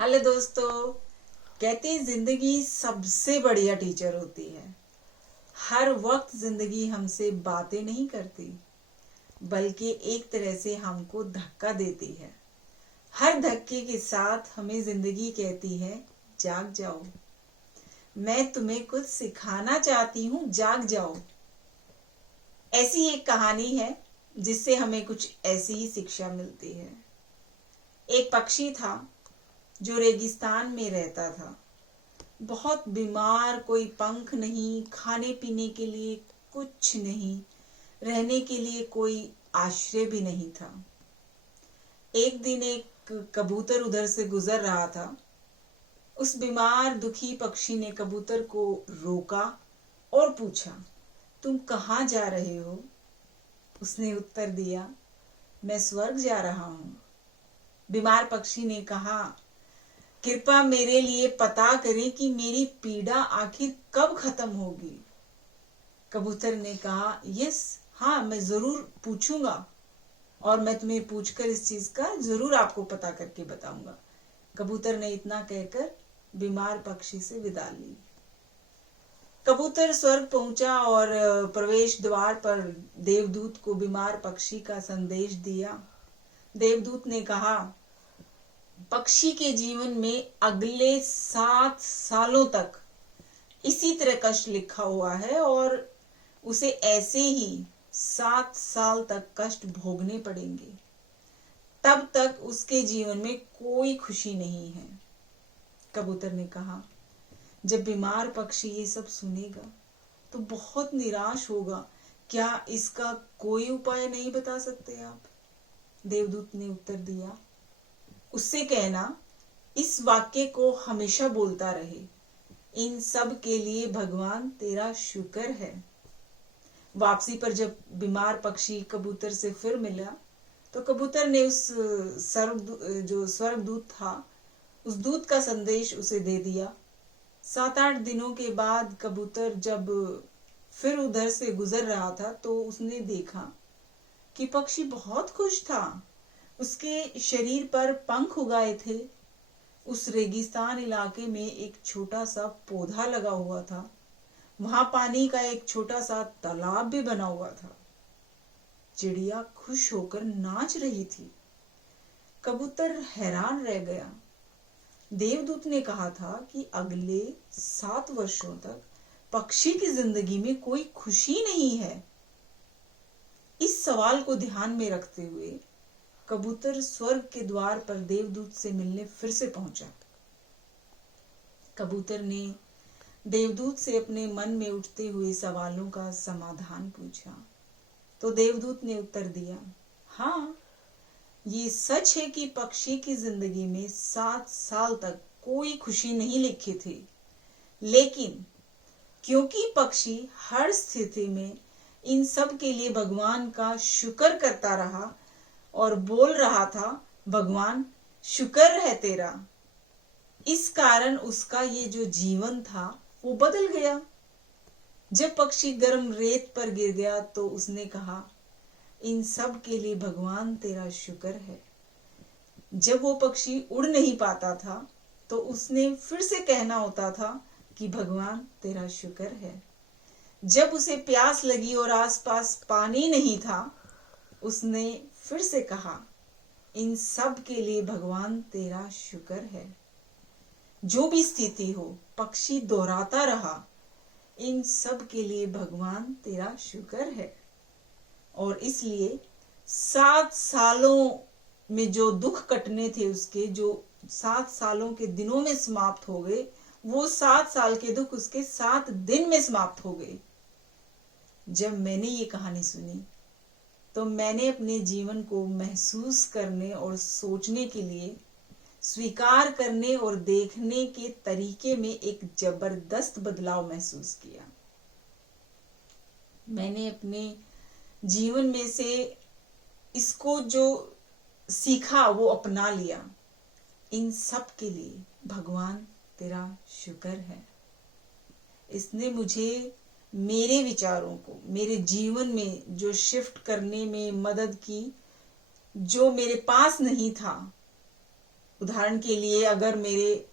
Hello दोस्तों। कहते हैं जिंदगी सबसे बढ़िया टीचर होती है। हर वक्त जिंदगी हमसे बातें नहीं करती, बल्कि एक तरह से हमको धक्का देती है। हर धक्के के साथ हमें जिंदगी कहती है, जाग जाओ, मैं तुम्हें कुछ सिखाना चाहती हूँ, जाग जाओ। ऐसी एक कहानी है जिससे हमें कुछ ऐसी ही शिक्षा मिलती है। एक पक्षी था जो रेगिस्तान में रहता था। बहुत बीमार, कोई पंख नहीं, खाने पीने के लिए कुछ नहीं, रहने के लिए कोई आश्रय भी नहीं था। एक दिन एक कबूतर उधर से गुजर रहा था। उस बीमार दुखी पक्षी ने कबूतर को रोका और पूछा, तुम कहाँ जा रहे हो? उसने उत्तर दिया, मैं स्वर्ग जा रहा हूँ। बीमार पक्षी ने कहा, कृपा मेरे लिए पता करें कि मेरी पीड़ा आखिर कब खत्म होगी। कबूतर ने कहा, यस, हाँ, मैं जरूर पूछूंगा और मैं तुम्हें पूछकर इस चीज का जरूर आपको पता करके बताऊंगा। कबूतर ने इतना कहकर बीमार पक्षी से विदा ली। कबूतर स्वर्ग पहुंचा और प्रवेश द्वार पर देवदूत को बीमार पक्षी का संदेश दिया। देवदूत ने कहा, पक्षी के जीवन में अगले 7 सालों तक इसी तरह कष्ट लिखा हुआ है और उसे ऐसे ही 7 साल तक कष्ट भोगने पड़ेंगे। तब तक उसके जीवन में कोई खुशी नहीं है। कबूतर ने कहा, जब बीमार पक्षी ये सब सुनेगा तो बहुत निराश होगा। क्या इसका कोई उपाय नहीं बता सकते आप? देवदूत ने उत्तर दिया, उससे कहना इस वाक्य को हमेशा बोलता रहे, इन सब के लिए भगवान तेरा शुक्र है। वापसी पर जब बीमार पक्षी कबूतर से फिर मिला तो कबूतर ने उस जो स्वर्गदूत था, उस दूत का संदेश उसे दे दिया। 7-8 दिनों के बाद कबूतर जब फिर उधर से गुजर रहा था तो उसने देखा कि पक्षी बहुत खुश था। उसके शरीर पर पंख उगाए थे। उस रेगिस्तान इलाके में एक छोटा सा पौधा लगा हुआ था। वहां पानी का एक छोटा सा तालाब भी बना हुआ था। चिड़िया खुश होकर नाच रही थी। कबूतर हैरान रह गया। देवदूत ने कहा था कि अगले 7 वर्षों तक पक्षी की जिंदगी में कोई खुशी नहीं है। इस सवाल को ध्यान में रखते हुए कबूतर स्वर्ग के द्वार पर देवदूत से मिलने फिर से पहुंचा। कबूतर ने देवदूत से अपने मन में उठते हुए सवालों का समाधान पूछा तो देवदूत ने उत्तर दिया, हाँ, ये सच है कि पक्षी की जिंदगी में 7 साल तक कोई खुशी नहीं लिखी थी, लेकिन क्योंकि पक्षी हर स्थिति में इन सब के लिए भगवान का शुक्र करता रहा और बोल रहा था, भगवान शुक्र है तेरा, इस कारण उसका ये जो जीवन था वो बदल गया। जब पक्षी गर्म रेत पर गिर गया तो उसने कहा, इन सब के लिए भगवान तेरा शुक्र है। जब वो पक्षी उड़ नहीं पाता था तो उसने फिर से कहना होता था कि भगवान तेरा शुक्र है। जब उसे प्यास लगी और आसपास पानी नहीं था, उसने फिर से कहा, इन सब के लिए भगवान तेरा शुक्र है। जो भी स्थिति हो, पक्षी दोहराता रहा, इन सब के लिए भगवान तेरा शुक्र है। और इसलिए 7 सालों में जो दुख कटने थे उसके, जो 7 सालों के दिनों में समाप्त हो गए, वो 7 साल के दुख उसके 7 दिन में समाप्त हो गए। जब मैंने ये कहानी सुनी तो मैंने अपने जीवन को महसूस करने और सोचने के लिए, स्वीकार करने और देखने के तरीके में एक जबरदस्त बदलाव महसूस किया। मैंने अपने जीवन में से इसको जो सीखा वो अपना लिया। इन सब के लिए भगवान तेरा शुक्र है। इसने मुझे मेरे विचारों को मेरे जीवन में जो शिफ्ट करने में मदद की, जो मेरे पास नहीं था उदाहरण के लिए अगर मेरे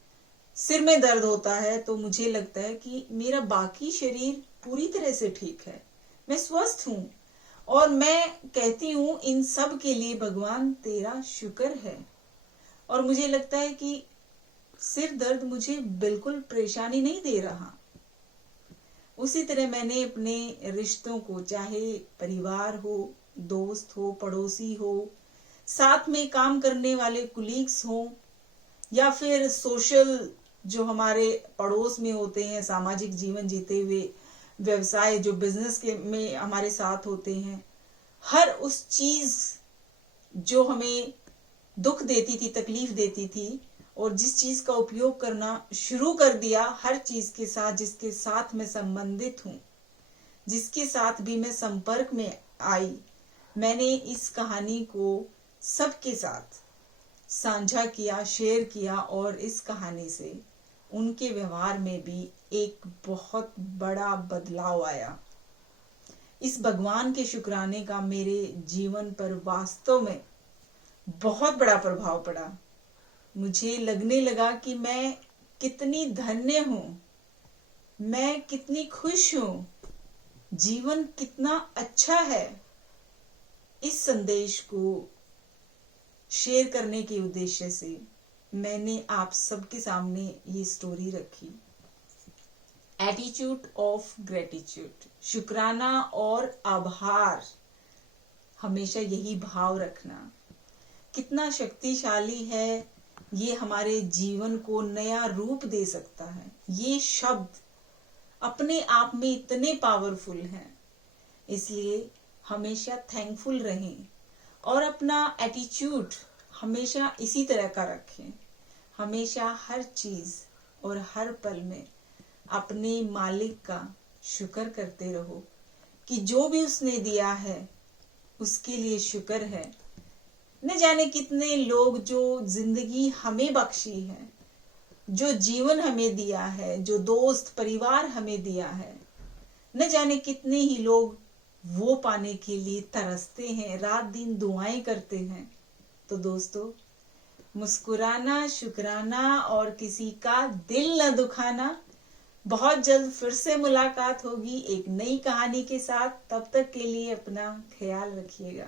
सिर में दर्द होता है तो मुझे लगता है कि मेरा बाकी शरीर पूरी तरह से ठीक है, मैं स्वस्थ हूँ, और मैं कहती हूँ इन सब के लिए भगवान तेरा शुक्र है। और मुझे लगता है कि सिर दर्द मुझे बिल्कुल परेशानी नहीं दे रहा। उसी तरह मैंने अपने रिश्तों को, चाहे परिवार हो, दोस्त हो, पड़ोसी हो, साथ में काम करने वाले कुलीग्स हो, या फिर सोशल जो हमारे पड़ोस में होते हैं, सामाजिक जीवन जीते हुए, व्यवसाय जो बिजनेस के में हमारे साथ होते हैं, हर उस चीज जो हमें दुख देती थी, तकलीफ देती थी, और जिस चीज का उपयोग करना शुरू कर दिया, हर चीज के साथ जिसके साथ मैं संबंधित हूं, जिसके साथ भी मैं संपर्क में आई, मैंने इस कहानी को सबके साथ साझा किया, शेयर किया, और इस कहानी से उनके व्यवहार में भी एक बहुत बड़ा बदलाव आया। इस भगवान के शुक्राने का मेरे जीवन पर वास्तव में बहुत बड़ा प्रभाव पड़ा। मुझे लगने लगा कि मैं कितनी धन्य हूँ, मैं कितनी खुश हूँ, जीवन कितना अच्छा है। इस संदेश को शेयर करने के उद्देश्य से मैंने आप सबके सामने ये स्टोरी रखी। एटीट्यूड ऑफ ग्रेटिट्यूड, शुक्राना और आभार, हमेशा यही भाव रखना कितना शक्तिशाली है। ये हमारे जीवन को नया रूप दे सकता है। ये शब्द अपने आप में इतने पावरफुल हैं, इसलिए हमेशा थैंकफुल रहें और अपना एटीट्यूड हमेशा इसी तरह का रखें। हमेशा हर चीज और हर पल में अपने मालिक का शुक्र करते रहो कि जो भी उसने दिया है उसके लिए शुक्र है। न जाने कितने लोग जो जिंदगी हमें बख्शी है, जो जीवन हमें दिया है, जो दोस्त परिवार हमें दिया है, न जाने कितने ही लोग वो पाने के लिए तरसते हैं, रात दिन दुआएं करते हैं। तो दोस्तों, मुस्कुराना, शुक्राना और किसी का दिल न दुखाना। बहुत जल्द फिर से मुलाकात होगी एक नई कहानी के साथ। तब तक के लिए अपना ख्याल रखिएगा।